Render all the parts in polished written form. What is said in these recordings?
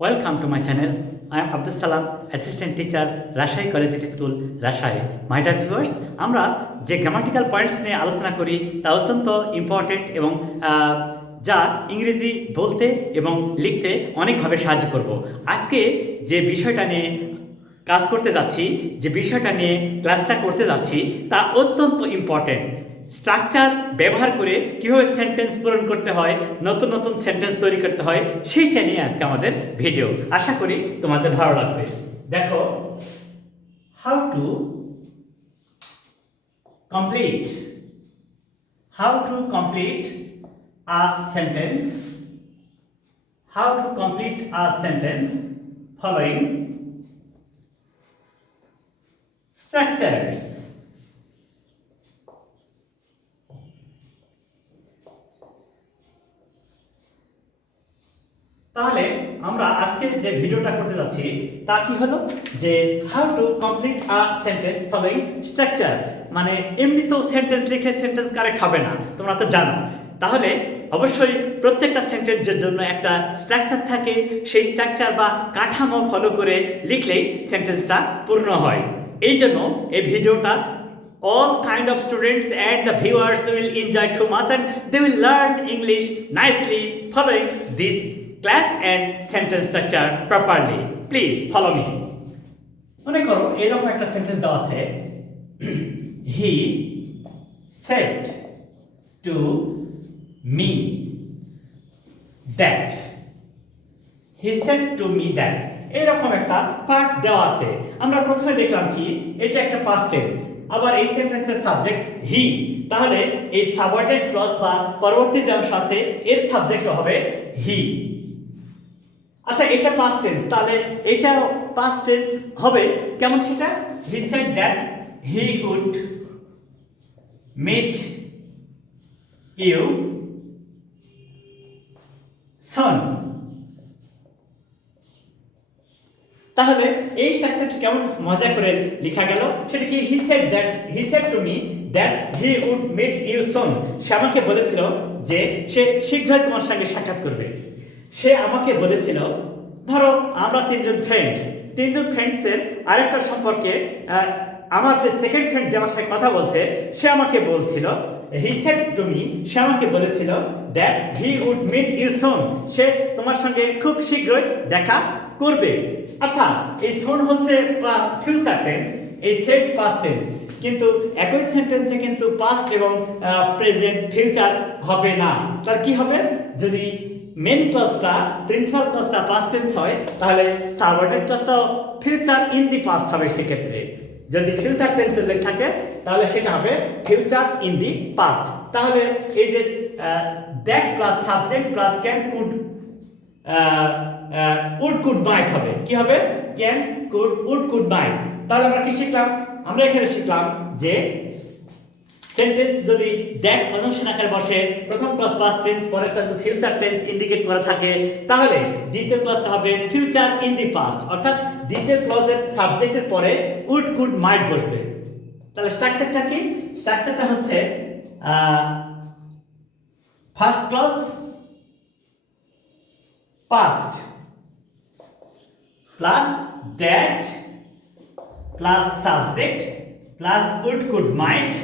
Welcome to my channel. I am Abdus Salam, assistant teacher, Rajshahi Collegiate School, Rajshahi. My dear viewers, আমরা যে grammatical points নিয়ে আলোচনা করি তা অত্যন্ত ইম্পর্টেন্ট এবং যা ইংরেজি বলতে এবং লিখতে অনেকভাবে সাহায্য করব। আজকে যে বিষয়টা নিয়ে কাজ করতে যাচ্ছি, যে বিষয়টা নিয়ে ক্লাসটা করতে যাচ্ছি তা অত্যন্ত ইম্পর্টেন্ট। স্ট্রাকচার ব্যবহার করে কীভাবে সেন্টেন্স পূরণ করতে হয়, নতুন নতুন সেন্টেন্স তৈরি করতে হয়, সেইটা নিয়ে আজকে আমাদের ভিডিও। আশা করি তোমাদের ভালো লাগবে। দেখো, how to complete a sentence, following structures. তাহলে আমরা আজকে যে ভিডিওটা করতে যাচ্ছি তা কি হলো, যে how to complete a sentence following structure. মানে এমনি তো সেন্টেন্স লিখলে সেন্টেন্স কারেক্ট হবে না, তোমরা তো জানো। তাহলে অবশ্যই প্রত্যেকটা সেন্টেন্সের জন্য একটা স্ট্রাকচার থাকে, সেই স্ট্রাকচার বা কাঠামো ফলো করে লিখলেই সেন্টেন্সটা পূর্ণ হয়। এই জন্য এই ভিডিওটা all kind of students and the viewers will enjoy too much and they will learn English nicely following this class and sentence structure properly. Please follow me. মনে করো এরকম একটা সেন্টেন্স দেওয়া আছে, he said to me that. he said to me that এরকম একটা part দেওয়া আছে। আমরা প্রথমে দেখলাম কি এটা একটা পাস্ট টেন্স, আবার এই সেন্টেন্সের সাবজেক্ট হি। তাহলে এই সাবঅর্ডিনেট ক্লজ বা পরবর্তী যে অংশ আছে এর সাবজেক্ট হবে হি। আচ্ছা, এটা পাস্ট টেন্স, তাহলে এটাও পাস্ট টেন্স হবে কেমন সেটা? He said that he would meet you soon. তাহলে এই স্ট্রাকচারটা কেমন মজা করে লেখা গেল, সেটা কি? He said to me that he would meet you soon. সে আমাকে বলেছিল যে সে শীঘ্রই তোমার সঙ্গে সাক্ষাৎ করবে। সে আমাকে বলেছিল, ধরো আমরা তিনজন ফ্রেন্ডসের আরেকটা সম্পর্কে আমার যে সেকেন্ড ফ্রেন্ড যে আমার সাথে কথা বলছে সে আমাকে বলছিল, হি সেড টু মি, সে আমাকে বলেছিল that he would meet you soon, সে তোমার সঙ্গে খুব শীঘ্রই দেখা করবে। আচ্ছা, এই সুন হচ্ছে ফিউচার টেন্স, এই সেড পাস্ট টেন্স, কিন্তু একই সেন্টেন্সে কিন্তু পাস্ট এবং প্রেজেন্ট ফিউচার হবে না। তার কি হবে? যদি মেন ক্লজটা প্রিন্সিপাল ক্লজটা পাস্ট টেন্স হয় তাহলে সাবঅর্ডিনেট ক্লজটাও ফিউচার ইন দি পাস্ট হবে। সেক্ষেত্রে যদি ফিউচার টেন্স উল্লেখ থাকে তাহলে সেটা হবে ফিউচার ইন দি পাস্ট। তাহলে এই যে that plus subject plus can could would could might হবে। কি হবে? Can could would could might. তাহলে আমরা কি শিখলাম? আমরা এখানে শিখলাম যে সেন্টেন্স যদি দ্যাট কনজাংশন আকারে বসে, প্রথম ক্লজ পাস্ট টেন্স, পরেরটা যদি ফিউচার টেন্স ইন্ডিকেট করা থাকে তাহলে দ্বিতীয় ক্লজটা হবে ফিউচার ইন দি পাস্ট, অর্থাৎ দ্বিতীয় ক্লজের সাবজেক্টের পরে উড কুড মাইট বসবে। তাহলে স্ট্রাকচারটা কি? স্ট্রাকচারটা হচ্ছে first clause past plus that plus subject plus would could might,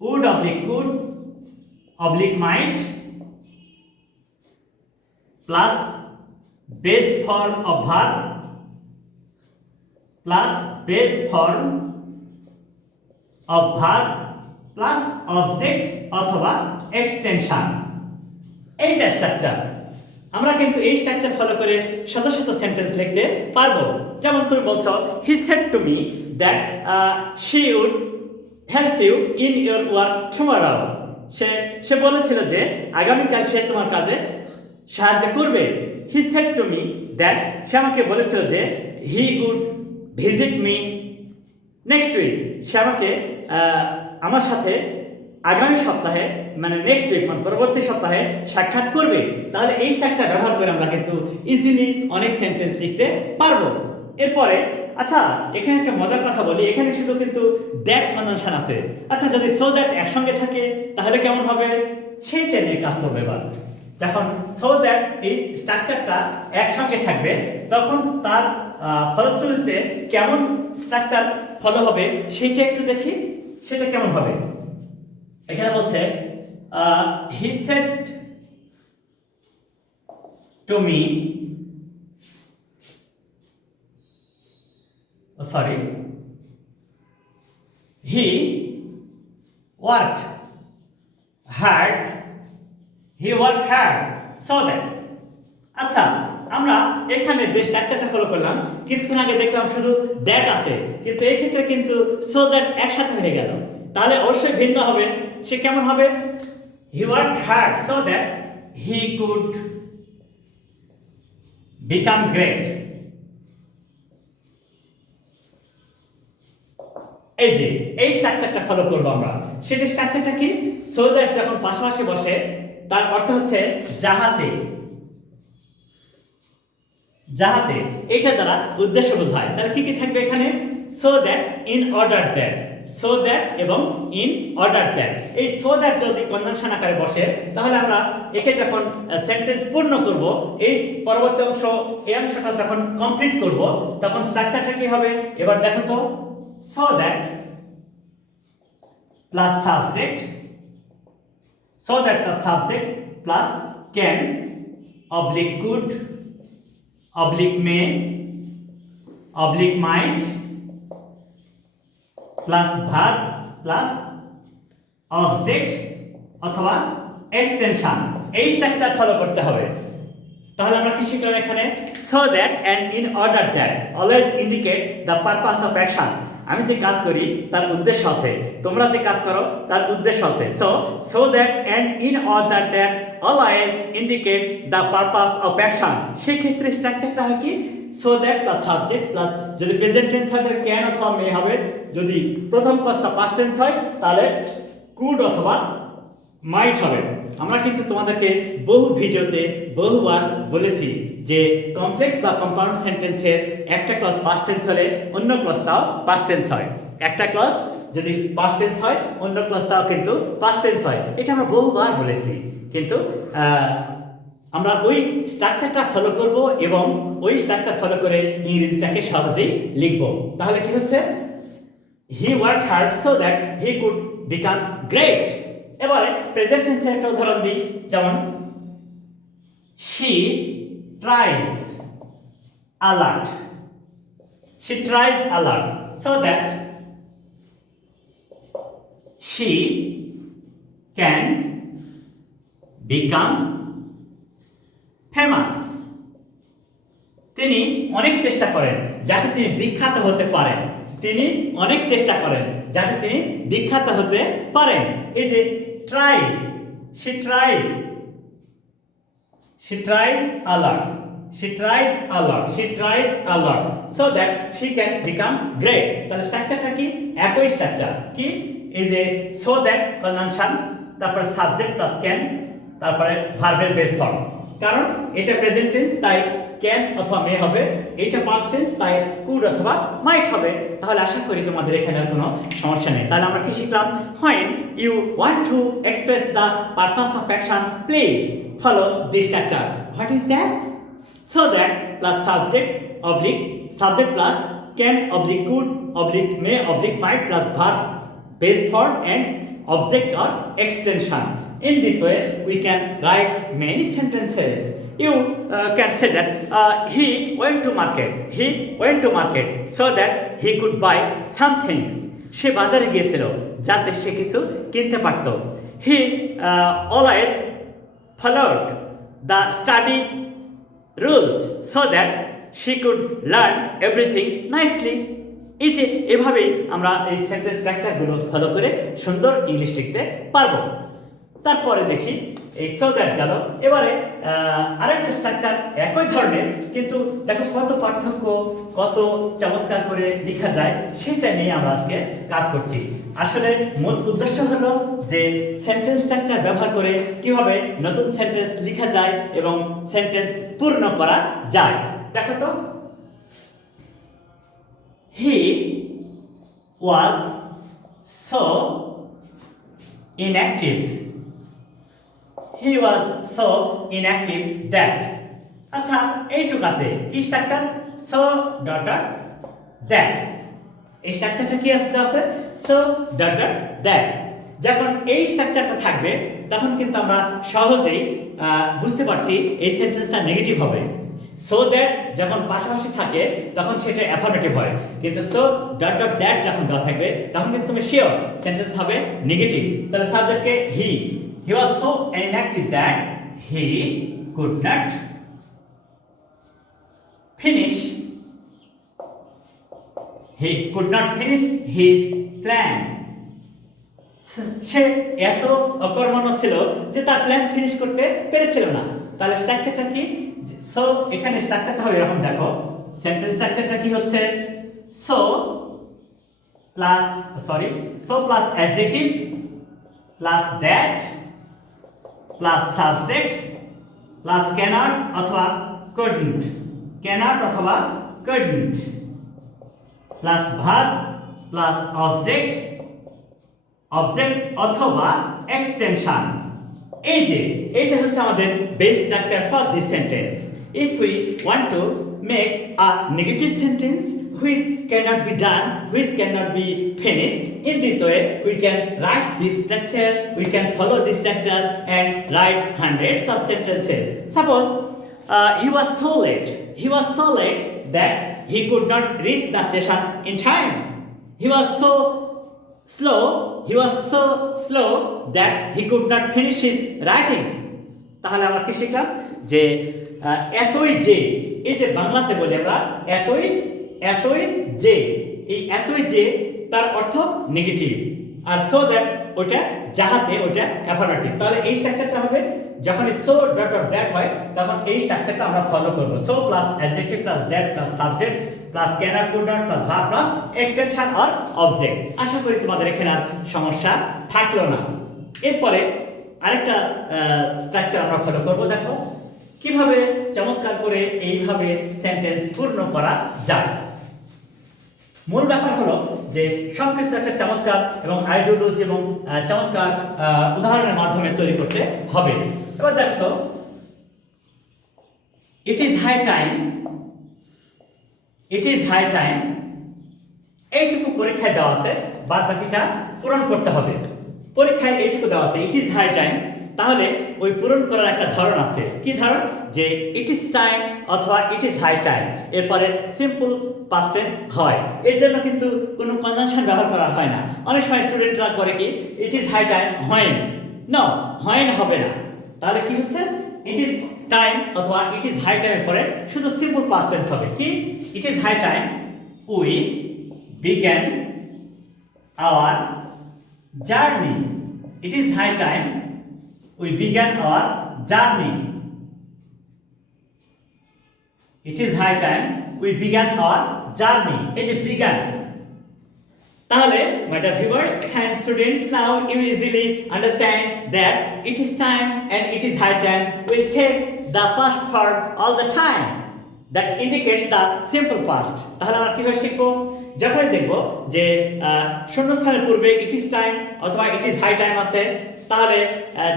would oblique could oblique might plus base form of verb plus base form of verb plus object অথবা এক্সটেনশন। এইটা structure. আমরা কিন্তু এই স্ট্রাকচার ফলো করে শত শত sentence লিখতে পারবো। যেমন তুমি বলছো, he said to me that she would help you in your work tomorrow. সে বলেছিল যে আগামীকাল সে তোমার কাজে সাহায্য করবে। He said to me that, সে আমাকে বলেছিল যে he would visit me next week, সে আমাকে আমার সাথে আগামী সপ্তাহে মানে নেক্সট উইক মানে পরবর্তী সপ্তাহে সাক্ষাৎ করবে। তাহলে এই স্ট্রাকচার ব্যবহার করে আমরা কিন্তু ইজিলি অনেক সেন্টেন্স লিখতে পারবো। এরপরে আচ্ছা, এখানে একটা মজার কথা বলি, এখানে শুধু কিন্তু দ্যাট কনজাংশন আছে। আচ্ছা, যদি সো দ্যাট একসঙ্গে থাকে তাহলে কেমন হবে সেইটা নিয়ে কাজ করবে। এবার যখন সো দ্যাট এই স্ট্রাকচারটা একসঙ্গে থাকবে তখন তার ফলশ্রুতিতে কেমন স্ট্রাকচার ফলো হবে সেটা একটু দেখি, সেটা কেমন হবে। এখানে বলছে হি said to me, sorry, he worked hard, so that, আচ্ছা আমরা এখানে যে স্ট্রাকচারটা ফলো করলাম কিছুক্ষণ আগে দেখলাম শুধু দ্যাট আছে, কিন্তু এই ক্ষেত্রে কিন্তু সো দ্যাট একসাথে হয়ে গেল, তাহলে অবশ্যই ভিন্ন হবে। সে কেমন হবে? হি worked hard so that he could become great. এই যে এই স্ট্রাকচারটা ফলো করবো আমরা, সেটা স্ট্রাকচারটা কি? সো দ্যাট যখন পাশাপাশি বসে তার অর্থ হচ্ছে যাহাতে, যাহাতে এটা দ্বারা উদ্দেশ্য বোঝায়। তাহলে কি কি থাকবে এখানে? So that, in order that, so that এবং ইন অর্ডার দ্যাট। এই সো দ্যাট যদি কনজাংশন আকারে বসে তাহলে আমরা একে যখন সেন্টেন্স পূর্ণ করব, এই পরবর্তী অংশ এই অংশটা যখন কমপ্লিট করব তখন স্ট্রাকচারটা কি হবে এবার দেখো তো। So that plus subject, so that plus subject plus can oblique could oblique May oblique mite plus verb plus object অথবা এক্সটেনশন, এই স্ট্রাকচার ফলো করতে হবে। তাহলে আমরা কি শিখলাম এখানে? So that and in order that always indicate the purpose of action. আমি যে কাজ করি তার উদ্দেশ্য আছে, তোমরা যে কাজ করো তার উদ্দেশ্য আছে। So that and in order that always indicate the purpose of action. সেই ক্ষেত্রে স্ট্রাকচারটা হয় কি? So that plus subject plus, যদি প্রেজেন্ট টেন্স হয় তাহলে ক্যান অথবা মে হবে, যদি প্রথম ক্লাসটা পাস্ট টেন্স হয় তাহলে কুড অথবা মাইট হবে। আমরা কিন্তু তোমাদেরকে বহু ভিডিওতে বহুবার বলেছি যে কমপ্লেক্স বা কম্পাউন্ড সেন্টেন্সের একটা ক্লজ পাস্ট টেন্স হলে অন্য ক্লজটাও পাস্ট টেন্স হয়, একটা ক্লজ যদি পাস্ট টেন্স হয় অন্য ক্লজটাও কিন্তু পাস্ট টেন্স হয়। এটা আমরা বহুবার বলেছি, কিন্তু আমরা ওই স্ট্রাকচারটা ফলো করব এবং ওই স্ট্রাকচার ফলো করে ইংরেজিটাকে সহজেই লিখব। তাহলে কি হচ্ছে? হি worked hard so that he could become great. এবারে প্রেজেন্ট টেন্সের একটা উদাহরণ দিই, যেমন she tries a lot, she tries a lot so that she can become famous। তিনি অনেক চেষ্টা করেন যাতে তিনি বিখ্যাত হতে পারেন, তিনি অনেক চেষ্টা করেন যাতে তিনি বিখ্যাত হতে পারেন। এই যে tries, she tries a lot, she tries a lot, she tries a lot so that she can become great। তাহলে স্ট্রাকচারটা কি? একই স্ট্রাকচার কি? এই যে সো দ্যাট কনজাংশন, তারপর সাবজেক্ট প্লাস ক্যান, তারপরে ভার্বের বেস ফর্ম। কারণ এটা প্রেজেন্ট টেন্স তাই ক্যান অথবা মে হবে, এইটা পাস্ট টেন্স তাই কুড অথবা মাইট হবে। তাহলে আশা করি তোমাদের এখানে আর কোনো সমস্যা নেই। তাহলে আমরা কি শিখলাম? when you want to express the purpose of action, please follow this structure. What is that? So that plus subject oblique subject plus can oblique could oblique may oblique might plus verb base form and object or extension. In this way we can write many sentences. You can say that he went to market so that he could buy some things. সে বাজারে গিয়েছিল যাতে সে কিছু কিনতে পারত। He always followed the study rules so that she could learn everything nicely. এই যে এভাবেই আমরা এই সেন্টেন্স স্ট্রাকচারগুলো ফলো করে সুন্দর ইংলিশ লিখতে পারবো। তারপরে দেখি এই সো দ্যাট গেল। এবারে আরেকটা স্ট্রাকচার একই ধরনের, কিন্তু দেখো কত পার্থক্য, কত চমৎকার করে লেখা যায় সেটা নিয়ে আমরা আজকে কাজ করছি। আসলে মূল উদ্দেশ্য হলো যে সেন্টেন্স স্ট্রাকচার ব্যবহার করে কিভাবে নতুন সেন্টেন্স লেখা যায় এবং সেন্টেন্স পূর্ণ করা যায়। দেখো তো, he was so inactive he was so inactive that আচ্ছা এইটুক আছে কি structure so dot dot that এই স্ট্রাকচারটা কি আছে so dot dot that যখন এই স্ট্রাকচারটা থাকবে তখন কিন্তু আমরা সহজেই বুঝতে পারছি এই সেন্টেন্সটা নেগেটিভ হবে so that যখন পাশাপাশি থাকে তখন সেটা অ্যাফার্মেটিভ হয় কিন্তু so dot dot that যখন দেওয়া থাকবে তখন কিন্তু তুমি শিওর সেন্টেন্সটা হবে নেগেটিভ তাহলে সাবজেক্টকে he was so inactive that he could not finish his plan সে এত অকর্মণ্য ছিল যে তার প্ল্যান ফিনিশ করতে পেরেছিল না তাহলে স্ট্রাকচারটা কি সো এখানে স্ট্রাকচারটা হবে এরকম দেখো সেন্টেন্স স্ট্রাকচারটা কি হচ্ছে so plus adjective plus that plus subject plus cannot অথবা couldn't plus verb plus object অথবা এক্সটেনশন এই যে এটা হচ্ছে আমাদের base structure for this sentence if we want to make a negative sentence which cannot be done, which cannot be finished, in this way we can write this structure, we can follow this structure and write hundreds of sentences. Suppose he was so late that he could not reach the station in time. He was so slow that he could not finish his writing. তাহলে আমরা কি শিখলাম যে এতই যে এই যে বাংলাতে বলি আমরা এতই যে তার অর্থ নেগেটিভ আর সো দ্যাট ওটা যাহাতে ওটা অ্যাফার্মেটিভ তাহলে এই স্ট্রাকচারটা হবে যখন সো ডট ডট দ্যাট হয় তখন এই স্ট্রাকচারটা আমরা ফলো করব so plus adjective plus that plus subject plus cannot could not plus verb plus extension or object আশা করি তোমাদের এখানে আর সমস্যা থাকলো না এরপরে আরেকটা স্ট্রাকচার আমরা ফলো করব দেখো কিভাবে চমৎকার করে এইভাবে সেন্টেন্স পূর্ণ করা যায় মূল ব্যাপার হলো যে সবকিছু একটা চমৎকার এবং আইডিওলজি এবং চমৎকার উদাহরণের মাধ্যমে তৈরি করতে হবে এবার দেখো ইট ইজ হাই টাইম এইটুকু পরীক্ষায় দেওয়া আছে বাদ বাকিটা পূরণ করতে হবে পরীক্ষায় এইটুকু দেওয়া আছে ইট ইজ হাই টাইম তাহলে ওই পূরণ করার একটা ধরন আছে কি ধরন যে ইট ইজ টাইম অথবা ইট ইজ হাই টাইম এরপরে সিম্পল পাস্ট টেন্স হয় এর জন্য কিন্তু কোনো কনজাংশন ব্যবহার করা হয় না অনেক সময় স্টুডেন্টরা করে কি it is high time when হবে না তাহলে কি হচ্ছে ইট ইজ টাইম অথবা ইট ইজ হাই টাইমের পরে শুধু সিম্পল পাস্ট টেন্স হবে কি it is high time we began our journey it is high time we began our journey. It is high time we began our journey. এই যে began তাহলে my dear viewers and students now you easily understand that it is time and it is high time will take the past form all the time that indicates the simple past তাহলে আমরা কিভাবে শিখবো যখন দেখব যে শূন্যস্থানের পূর্বে it is time অথবা ইট is high time আছে তাহলে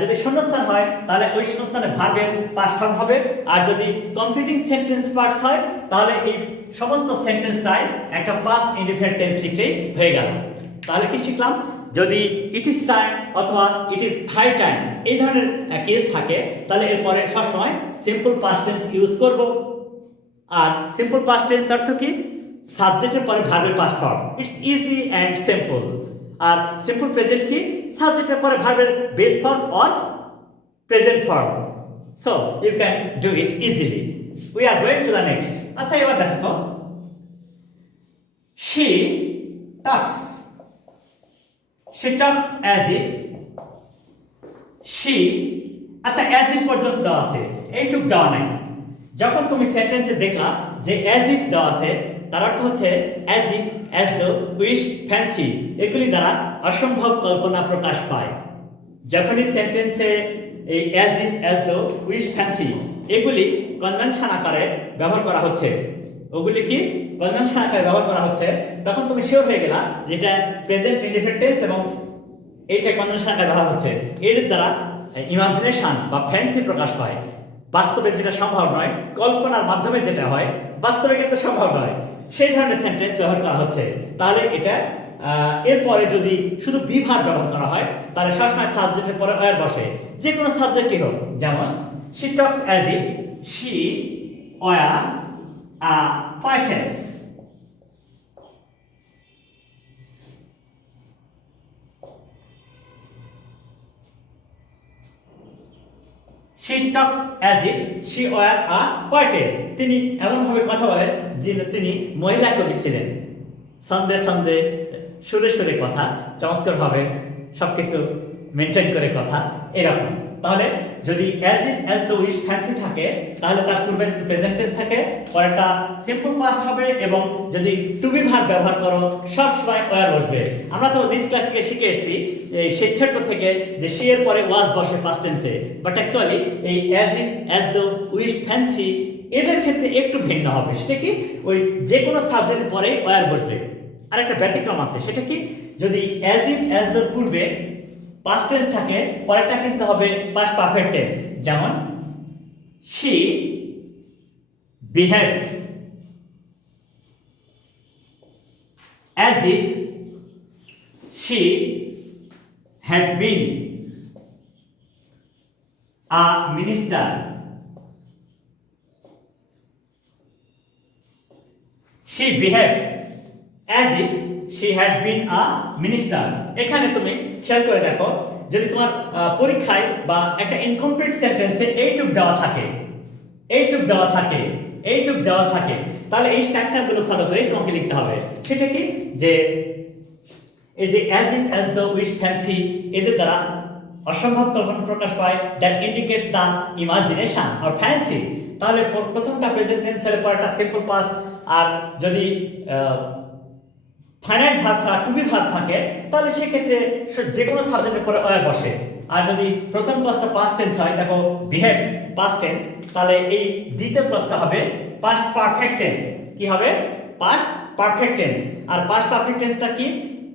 যদি শূন্যস্থান হয় তাহলে ওই শূন্যস্থানে ভার্বের পাস্ট ফর্ম হবে আর যদি কমপ্লিটিং সেন্টেন্স পার্টস হয় তাহলে এই সমস্ত সেন্টেন্সটাই একটা পাস্ট ইনডিফিনিট টেন্স লিখলেই হয়ে গেল তাহলে কি শিখলাম যদি ইট ইজ টাইম অথবা ইট ইজ হাই টাইম এই ধরনের কেস থাকে তাহলে এরপরে সবসময় সিম্পল পাস্ট টেন্স ইউজ করব আর সিম্পল পাস্ট টেন্স অর্থ কি সাবজেক্টের পরে ভার্বের past form it's easy and simple আর সিম্পল প্রেজেন্ট কি সাবজেক্টের পরে ভার্বের base form or present form so you can do it easily we are going to the next আচ্ছা এবার দেখো she talks as if she আচ্ছা as if পর্যন্ত দেওয়া আছে এইটুক দেওয়া নাই যখন তুমি সেন্টেন্সে দেখলা যে as if দেওয়া আছে তার অর্থ হচ্ছে as if as though wish fancy এগুলি দ্বারা অসম্ভব কল্পনা প্রকাশ পায় যখনই সেন্টেন্সে এই as if as though wish fancy এগুলি কনজাংশন আকারে ব্যবহার করা হচ্ছে ওগুলি কি কনজাংশন আকারে ব্যবহার করা হচ্ছে তখন তুমি শিওর হয়ে গেলা যেটা প্রেজেন্ট ইনডিফিনিট টেন্স এবং এইটা কনজাংশন আকারে ব্যবহার হচ্ছে এর দ্বারা ইমাজিনেশন বা ফ্যান্সি প্রকাশ পায়, বাস্তবে যেটা সম্ভব নয়, কল্পনার মাধ্যমে যেটা হয় বাস্তবে কিন্তু সম্ভব নয়, সেই ধরনের সেন্টেন্স ব্যবহার করা হচ্ছে। তাহলে এটা এরপরে যদি শুধু বি ভার্ব ব্যবহার করা হয় তাহলে সবসময় সাবজেক্টের পরে ওয়ার বসে, যে কোনো সাবজেক্টই হোক। যেমন she talks as if she were a poetess. She talks as if she were a poetess. তিনি এমনভাবে কথা বলেন যে তিনি মহিলা কবি ছিলেন। সন্ধে সন্ধে সুরে সুরে কথা, চমৎকারভাবে সবকিছু মেনটেন করে কথা, এরকম। তাহলে যদি as it as the wish fancy থাকে তাহলে তার পূর্বে যদি প্রেজেন্ট টেন্স থাকে পরেরটা সিম্পল পাস্ট হবে, এবং যদি টু বি ভার্ব ব্যবহার করো সব সময় ওয়ার বসবে। আমরা তো দিস ক্লাস থেকে শিখে এসেছি এই সেই চ্যাপ্টার থেকে যে সি এর পরে ওয়াজ বসে পাস্ট টেন্সে, বাট অ্যাকচুয়ালি এই as it as the wish fancy এদের ক্ষেত্রে একটু ভিন্ন হবে। সেটা কি, ওই যে কোনো সাবজেক্টের পরে ওয়ার বসবে। আর একটা ব্যতিক্রম আছে, সেটা কি, যদি অ্যাজ ইট অ্যাজ দ্য পূর্বে পাস্ট টেন্স থাকে পরেরটা কিন্তু হবে পাস্ট পারফেক্ট টেন্স। যেমন she behaved as if she had been a minister. She behaved as if she had been a minister। এখানে তুমি খেয়াল করে দেখো, যদি তোমার পরীক্ষায় বা একটা ইনকমপ্লিট সেন্টেন্সে এইটুক দেওয়া থাকে, এইটুক দেওয়া থাকে, এইটুক দেওয়া থাকে, তাহলে এই স্ট্রাকচারগুলো ফলো করে তোমাকে লিখতে হবে। সেটা কি, যে এই যে as it as the wish fancy এদের দ্বারা অসম্ভব কল্পনা প্রকাশ পায়, that indicates the imagination or fancy. তাহলে প্রথমটা প্রেজেন্ট টেন্সের পরটা সিম্পল পাস্ট, আর যদি ফাইনাইট ভার্ব ছাড়া টু বি ভার্ব থাকে তাহলে সেক্ষেত্রে যে কোনো সাবজেক্টের পরে ওয়ার বসে। আর যদি প্রথম ক্লাসটা পাস্ট টেন্স হয়, দেখো বিহেভ পাস্ট টেন্স, তাহলে এই দ্বিতীয় ক্লাসটা হবে পাস্ট পারফেক্ট টেন্স। কি হবে? Past perfect tense. আর পাস্ট পারফেক্ট টেন্সটা কি,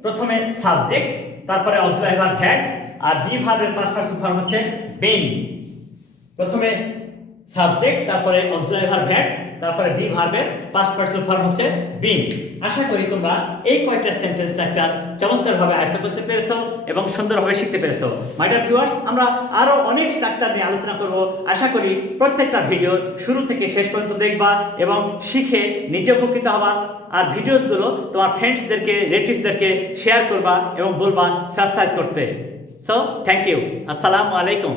প্রথমে সাবজেক্ট, তারপরে অক্সিলারি ভার্ব হ্যাড, আর বি ভার্বের পাস্ট পারফেক্ট ফর্ম হচ্ছে বিন। প্রথমে সাবজেক্ট, তারপরে অক্সিলারি ভার্ব হ্যাড, তারপরে বি ভার্বের পাস্ট পার্সিবল ফর্ম হচ্ছে বিন। আশা করি তোমরা এই কয়টা সেন্টেন্স স্ট্রাকচার চমৎকারভাবে আয়ত্ত করতে পেরেছো এবং সুন্দরভাবে শিখতে পেরেছো। মাই ডিয়ার ভিউয়ার্স, আমরা আরো অনেক স্ট্রাকচার নিয়ে আলোচনা করব। আশা করি প্রত্যেকটা ভিডিও শুরু থেকে শেষ পর্যন্ত দেখবা এবং শিখে নিজে উপকৃত হবা। আর ভিডিওসগুলো তোমার ফ্রেন্ডসদেরকে, রিলেটিভসদেরকে শেয়ার করবা এবং বলবা সাবস্ক্রাইব করতে। So thank you. আসসালামু আলাইকুম।